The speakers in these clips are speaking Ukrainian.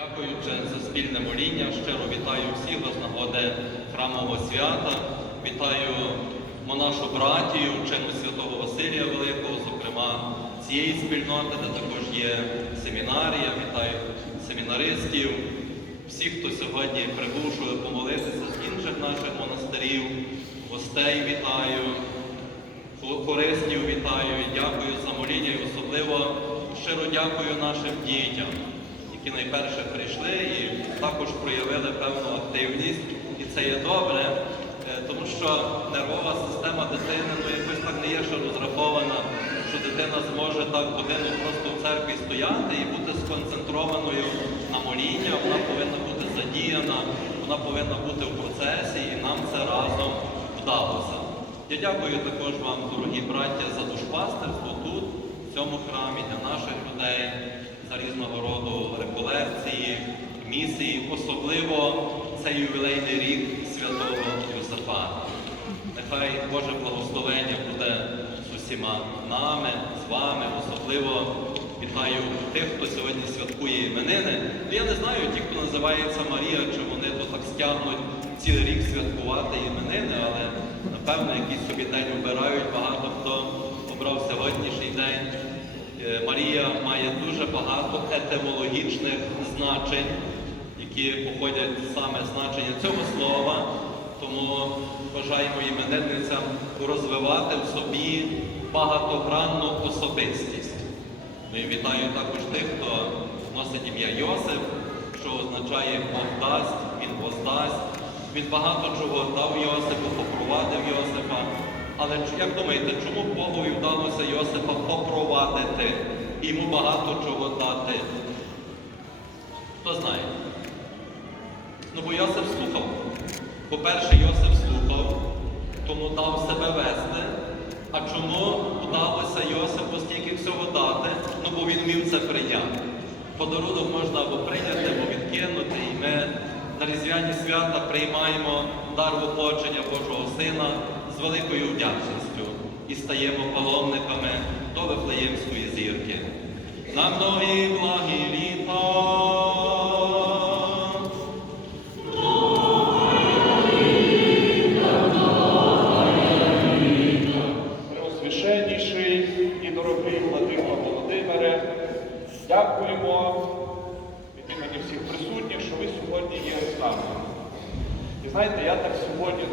Дякуючи за спільне моління, щиро вітаю всіх з нагоди храмового свята. Вітаю монашу братію, вчену святого Василія Великого, зокрема цієї спільноти, де також є семінарія. Вітаю семінаристів, всіх, хто сьогодні прибув, щоб помолитися з інших наших монастирів, гостей вітаю, хористів вітаю дякую за моління і особливо щиро дякую нашим дітям які найперше прийшли і також проявили певну активність. І це є добре, е, тому що нервова система дитини ну, якось так не є ще розрахована, що дитина зможе так годину просто в церкві стояти і бути сконцентрованою на моління, вона повинна бути задіяна, вона повинна бути в процесі, і нам це разом вдалося. Я дякую також вам, дорогі браття, за душпастерство тут, в цьому храмі, для наших людей за різного роду реколекції, місії, особливо цей ювілейний рік святого Йосифата. Нехай Боже благословення буде з усіма нами, з вами, особливо вітаю тих, хто сьогодні святкує іменини. Ну, Я не знаю, ті, хто називається Марія, чи вони то так стягнуть цілий рік святкувати іменини, але напевно якийсь собі день обирають. Багато хто обрав сьогоднішній день. Е, Марія має дуже багато етимологічних значень, які походять саме значення цього слова. Тому бажаємо іменинницям розвивати в собі багатогранну особистість. Ну і вітаю також тих, хто носить ім'я Йосип, що означає Бог дасть, Він воздасть. Він багато чого дав Йосипу, попровадив Йосипа. Але як думаєте, чому Богові вдалося Йосипа попровадити і йому багато чого дати? Хто знає? Ну бо Йосип слухав. По-перше, Йосип слухав, тому дав себе вести. А чому вдалося Йосипу стільки всього дати? Ну бо він вмів це прийняти. Подарунок можна або прийняти, або відкинути. І ми на різдвяні свята приймаємо дар воплодження Божого Сина з великою вдячністю і стаємо паломниками до Вифлеємської зірки. На многі благі літа. Дякуємо імені всіх присутніх, що ви сьогодні є з нами. І знаєте, я так сьогодні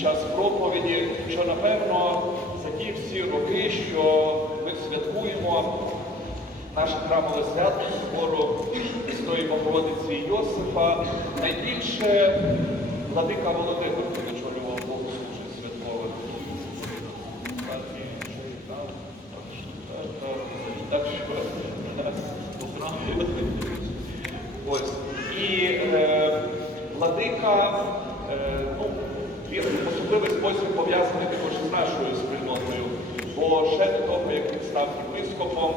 час проповіді, що напевно за ті всі роки, що ми святкуємо наше храмове свято збору Святої Богородиці Йосифа, найбільше Владика Володимир очолював Богослужить святкових. Так що, ось. І е, владика, е, ну, він в особливий спосіб пов'язаний також з нашою спільнотою. Бо ще до того, як він став єпископом,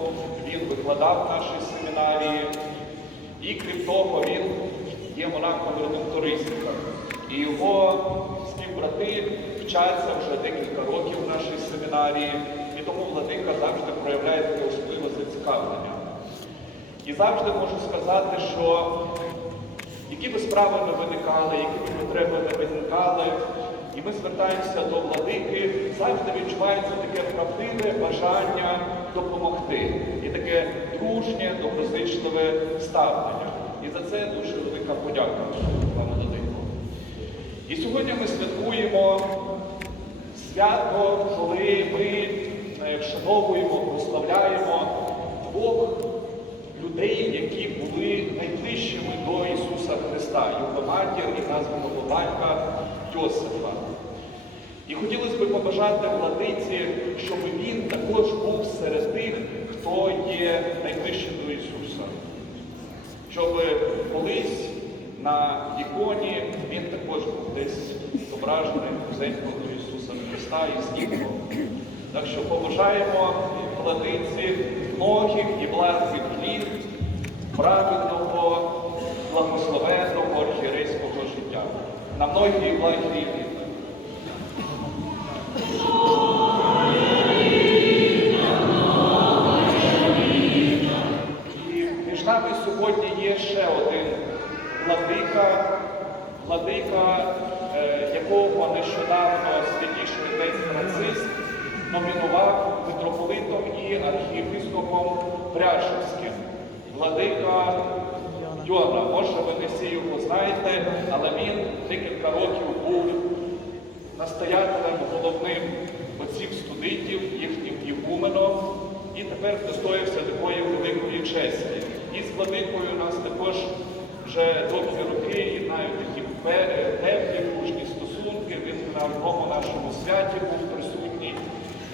він викладав в нашій семінарії. І крім того, він є монахом-редуктористиком. І його співбрати вчаться вже декілька років в нашій семінарії, і тому владика завжди проявляє таке особливе зацікавлення. І завжди можу сказати, що які би справи не виникали, які би потреби не виникали, і ми звертаємося до владики, завжди відчувається таке правдиве бажання допомогти і таке дружнє, доброзичливе ставлення. І за це дуже велика подяка вам владику. І сьогодні ми святкуємо свято, коли ми е, вшановуємо, прославляємо двох людей, які були найближчими до Ісуса Христа, його матір і названого батька Йосифа. І хотілося б побажати владиці, щоб він також був серед тих, хто є найближчим до Ісуса. Щоб колись на іконі він також був десь зображений близенько до Ісуса Христа і знімко. Так що побажаємо владиці многих і благих літ праведного, життя. На многі і благі. І між нами сьогодні є ще один владика, владика, е, якого нещодавно святіший отець Франциск номінував митрополитом і архієпископом Пряжівським. Владика Йона, може ви не всі його знаєте, але він декілька років був настоятелем головним отців студентів, їхнім ігуменом, і тепер достоївся такої великої честі. І з владикою у нас також вже довгі роки єднають такі теплі, дружні стосунки. Він на одному нашому святі був присутній.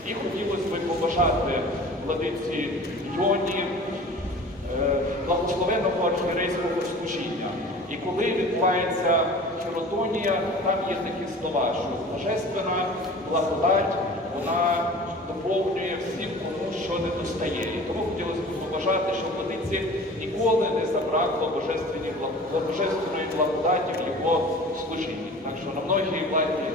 І хотілося б побажати владиці Йоні благословенного архієрейського служіння. І коли відбувається хіротонія, там є такі слова, що божественна благодать, вона доповнює всім, кому що не достає. І тому хотілося б побажати, щоб владиці ніколи не забракло божественної благодаті в його служінні. Так що на многі благі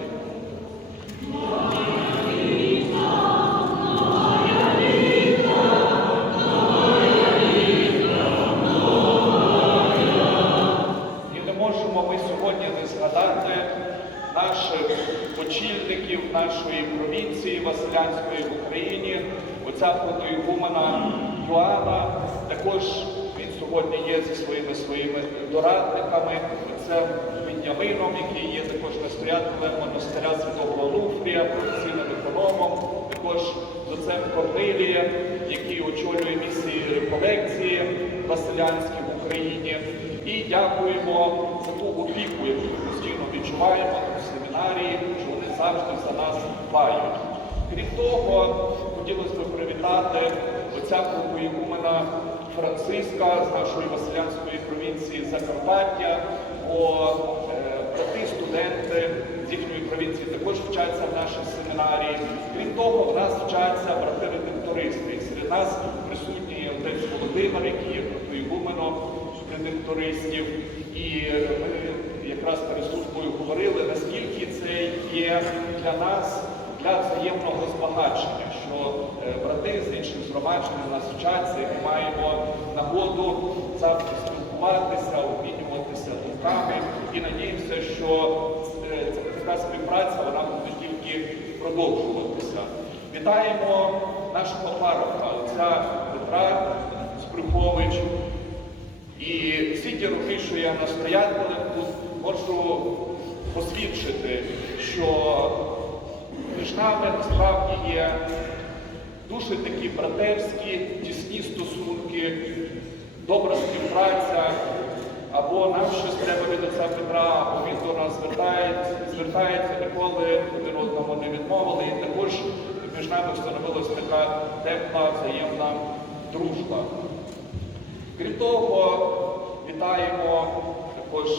зі своїми своїми дорадниками, отцем Вінямином, який є також настоятелем монастиря Святого Луфрія, професійним економом, також доцем Корнилія, який очолює місії реколекції Василянські в Україні. І дякуємо за ту опіку, яку ми постійно відчуваємо в семінарії, що вони завжди за нас дбають. Крім того, хотілося б привітати отця Прокоігумена Франциска з нашої Василянської провінції Закарпаття, бо е, брати студенти з їхньої провінції також вчаться в нашій семінарії. Крім того, в нас вчаться брати редактористи. І серед нас присутній отець Володимир, який є протоігуменом редактористів. І ми якраз перед службою говорили, наскільки це є для нас для взаємного збагачення, брати з інших згромаджень у нас вчаться, ми маємо нагоду завжди спілкуватися, обмінюватися думками і надіємося, що е, така співпраця вона буде тільки продовжуватися. Вітаємо нашого пароха, отця Петра Спрухович. І всі ті роки, що я настоятелем тут, можу посвідчити, що між нами насправді є дуже такі братерські, тісні стосунки, добра співпраця, або нам щось треба від отця Петра, або він до нас звертається, звертається ніколи один одному не відмовили. І також між нами встановилась така тепла, взаємна дружба. Крім того, вітаємо також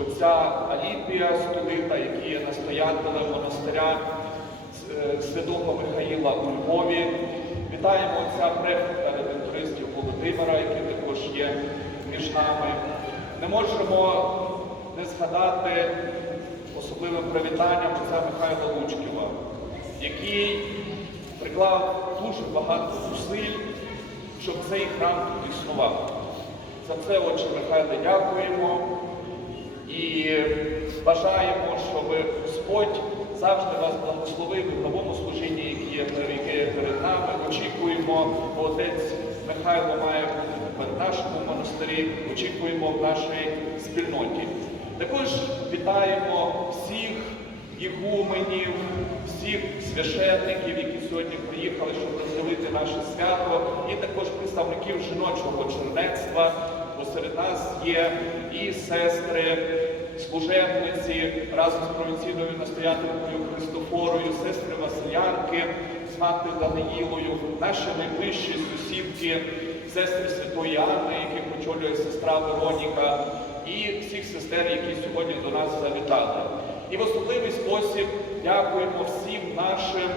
отця Аліпія Студита, який є настоятелем монастиря е, Святого Михаїла у Львові. Вітаємо отця префекта редактористів Володимира, який також є між нами. Не можемо не згадати особливим привітанням отця Михайла Лучківа, який приклав дуже багато зусиль, щоб цей храм тут існував. За це, отче Михайле, дякуємо і бажаємо, щоб Господь завжди вас благословив у новому служінні, яке Очікуємо, бо отець Михайло має в нашому монастирі, очікуємо в нашій спільноті. Також вітаємо всіх ігуменів, всіх священників, які сьогодні приїхали, щоб розділити наше свято, і також представників жіночого чернецтва, бо серед нас є і сестри, служебниці разом з провінційною настоятелькою Христофорою, сестри Василянки мати Даниїлою, наші найближчі сусідки, сестри Святої Анни, яких очолює сестра Вероніка, і всіх сестер, які сьогодні до нас завітали. І в особливий спосіб дякуємо всім нашим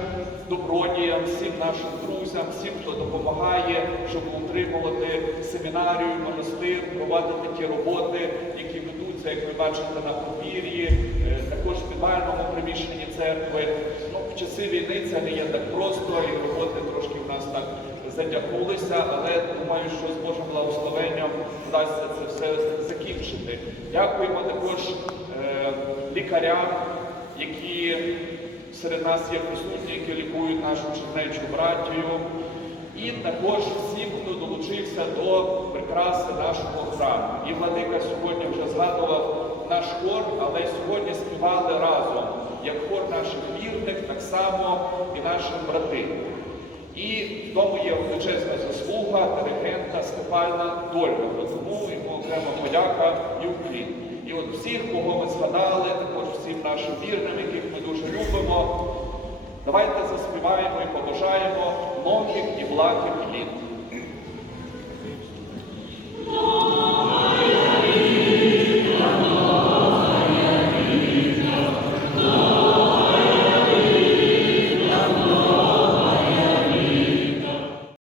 добродіям, всім нашим друзям, всім, хто допомагає, щоб утримувати семінарію, монастир, проводити ті роботи, які ведуться, як ви бачите, на подвір'ї, також приміщенні церкви. Ну, в часи війни це не є так просто, і роботи трошки в нас так затягнулися, але думаю, що з Божим благословенням вдасться це все закінчити. Дякуємо також е, лікарям, які серед нас є присутні, які лікують нашу чернечу братію. І також всім, хто долучився до прикраси нашого храму. І Владика сьогодні вже згадував наш хор, але сьогодні співали разом, як хор наших вірних, так само і наші брати. І в тому є величезна заслуга диригента Степана Дольга. Тому йому окрема подяка і уклін. І от всіх, кого ми згадали, також всім нашим вірним, яких ми дуже любимо, давайте заспіваємо і побажаємо многих і благих літ.